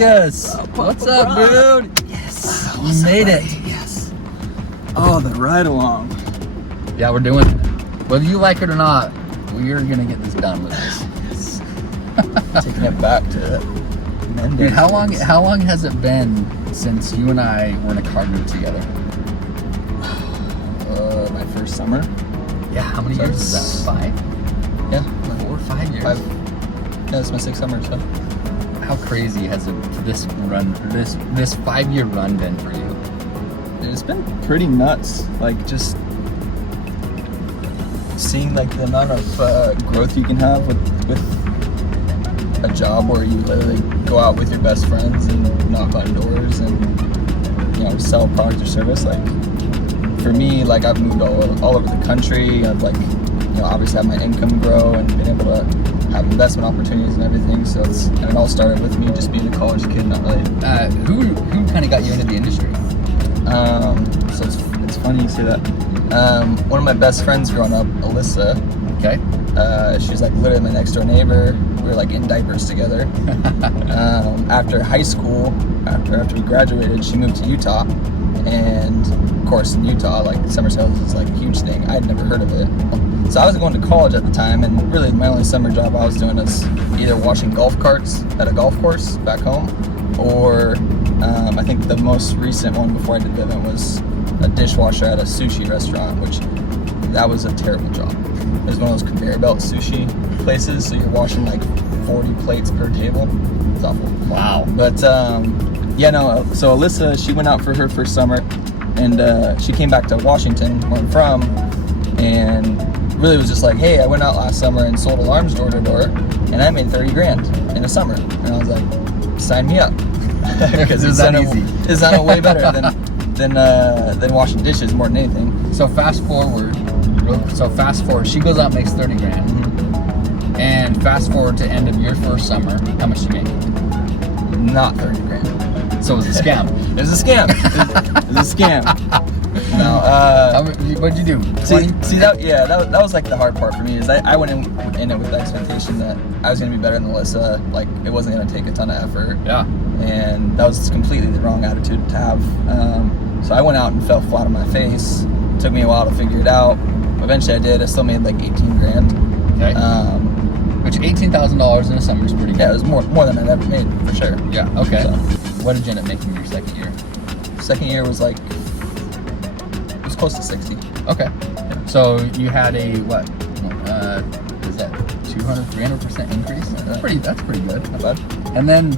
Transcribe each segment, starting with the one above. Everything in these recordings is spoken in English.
Lucas. What's up, dude? Yes. You made it. Yes. Oh, the ride along. Yeah, we're doing it. Whether you like it or not, we're gonna get this done with this. Yes. Taking it back to Mendes. Dude, how long has it been since you and I were in a car group together? My first summer. Yeah, how many years is that? 5? Yeah. 4 or 5 years. 5. Yeah, it's my 6th summer, so. How crazy has this 5-year run been for you? It's been pretty nuts. Like, just seeing like the amount of growth you can have with a job where you literally go out with your best friends and knock on doors and, you know, sell product or service. Like, for me, like, I've moved all over the country. I've, like, you know, obviously had my income grow and been able to have investment opportunities and everything. So it all started with me just being a college kid, not really. Who kind of got you into the industry? So it's funny you say that. One of my best friends growing up, Alyssa. Okay. She's like literally my next door neighbor. We were like in diapers together. After high school, after we graduated, she moved to Utah, and of course in Utah, like summer sales is like a huge thing. I'd never heard of it. So I was going to college at the time, and really my only summer job I was doing was either washing golf carts at a golf course back home, or I think the most recent one before I did the event was a dishwasher at a sushi restaurant, which that was a terrible job. It was one of those conveyor belt sushi places, so you're washing like 40 plates per table. It's awful. Wow. But yeah, no. So Alyssa, she went out for her first summer, and she came back to Washington, where I'm from, and really was just like, hey, I went out last summer and sold alarms door to door, and I made $30,000 in a summer. And I was like, sign me up, because it's not way better than washing dishes more than anything. So fast forward. She goes out and makes $30,000. Mm-hmm. And fast forward to end of your first summer, how much did you make? Not $30,000. So it was a scam. It was a scam. It was a scam. No. What'd you do? See that was like the hard part for me, is I went in it with the expectation that I was gonna be better than Alyssa. Like, it wasn't gonna take a ton of effort. Yeah. And that was completely the wrong attitude to have. So I went out and fell flat on my face. It took me a while to figure it out. Eventually I did. I still made like $18,000. Okay. Which $18,000 in a summer is pretty good. Yeah, it was more than I'd ever made, for sure. Yeah. Okay. So, what did you end up making your second year? second year was like, it was close to 60. Okay. Yeah. So you had a what? Is that 300% increase? That's pretty good. Not bad. And then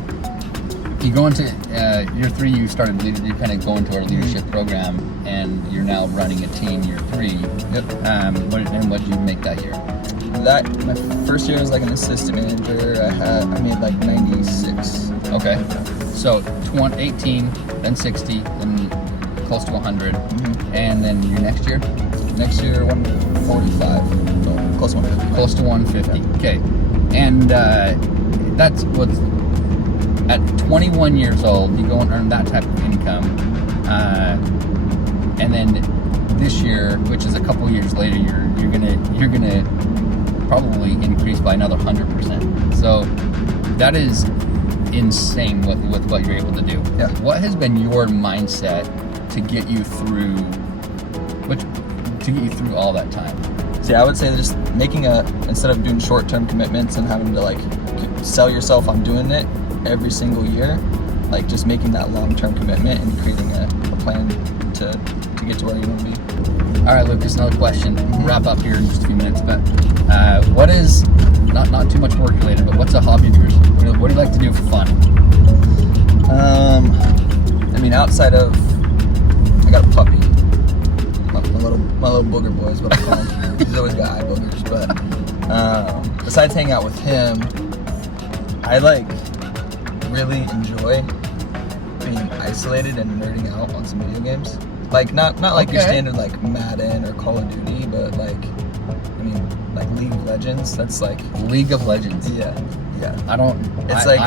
you go into year 3. You started you kind of go into our leadership program, and you're now running a team year 3. Yep. What did you make that year? My first year was like an assistant manager. I made like 96. Okay. So 18, then 60, then close to 100, Mm-hmm. and then your next year? Next year, 145. So close to 150. Close to 150. Yeah. Okay. And that's what's at 21 years old, you go and earn that type of income, and then this year, which is a couple years later, you're gonna probably increase by another 100%. So that is insane with what you're able to do. Yeah. What has been your mindset to get you through all that time? See, I would say just instead of doing short-term commitments and having to like sell yourself on doing it every single year, like just making that long-term commitment and creating a plan to get to where you want to be. All right, Lucas, another question. We'll wrap up here in just a few minutes, but what is, not too much work related, but what's a hobby of yours? What do you like to do for fun? I mean, outside of, I got a puppy. My little booger boy is what I call him. He's always got eye boogers, but besides hanging out with him, I like really enjoy being isolated and nerding out on some video games. Like not like your standard like Madden or Call of Duty, but like, I mean, like League of Legends. That's like League of Legends. Yeah.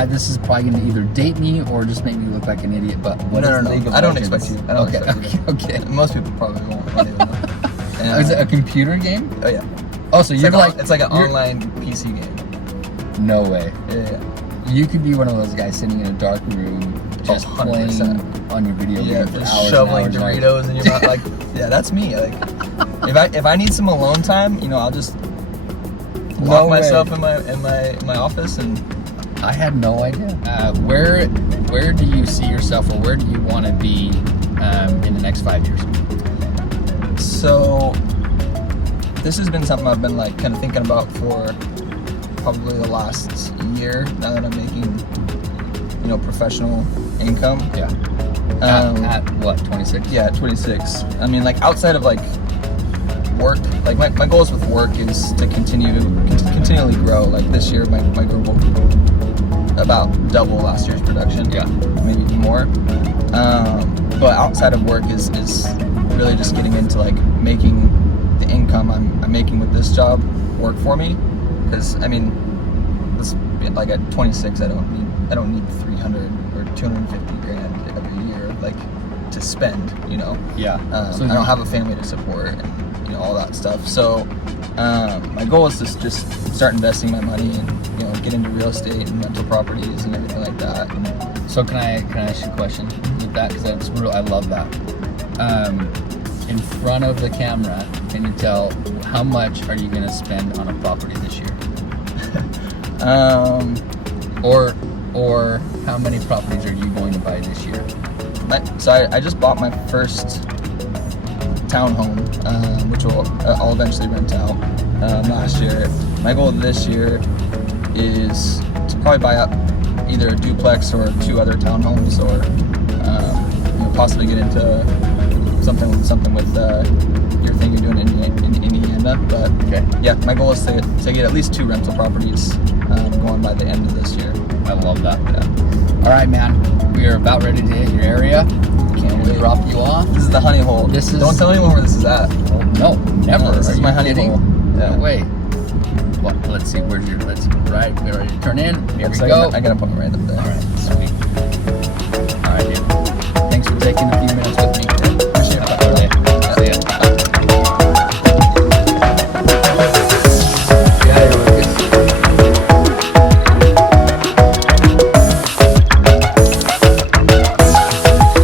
This is probably going to either date me or just make me look like an idiot. But what is League of I don't Legends? expect you. Okay. Most people probably won't. Is it a computer game? Oh yeah. Oh, so it's like an online PC game. No way. Yeah. You could be one of those guys sitting in a dark room, just playing 100%. on your video game for just hours shoveling and hours. Doritos in your mouth. Like, yeah, that's me. Like, if I need some alone time, I'll just lock myself in my office and. I had no idea. Where do you see yourself, or where do you want to be in the next 5 years? So this has been something I've been like kind of thinking about for probably the last year. Now that I'm making, professional income. Yeah. At what, 26? Yeah, 26. I mean, like outside of like work, like my goals with work is to continually grow. Like this year, my goal will about double last year's production. Yeah. Maybe even more. But outside of work is really just getting into like making the income I'm making with this job work for me. Because I mean, like at 26, I don't need 300 or 250 grand every year like to spend. Yeah. So I don't have a family to support and all that stuff. So my goal is to just start investing my money and get into real estate and rental properties and everything like that. So can I ask you a question with that? Because that's real. I love that. In front of the camera, can you tell how much are you going to spend on a property this year? Or how many properties are you going to buy this year? So I just bought my first townhome, which I'll eventually rent out last year. My goal this year is to probably buy up either a duplex or 2 other townhomes, or possibly get into something with your thing you're doing in Indiana. But okay. Yeah, my goal is to get at least 2 rental properties going by the end of this year. I love that. Yeah. All right, man. We are about ready to hit your area. Can't wait. Drop you off. This is the honey hole. Don't tell anyone where this is at. No, never. This is my honey hole. Yeah. No way. Well, let's see. We're ready to turn in. Here we So go. I got to put it right up there. All right, sweet. All right, dude. Thanks for taking a few minutes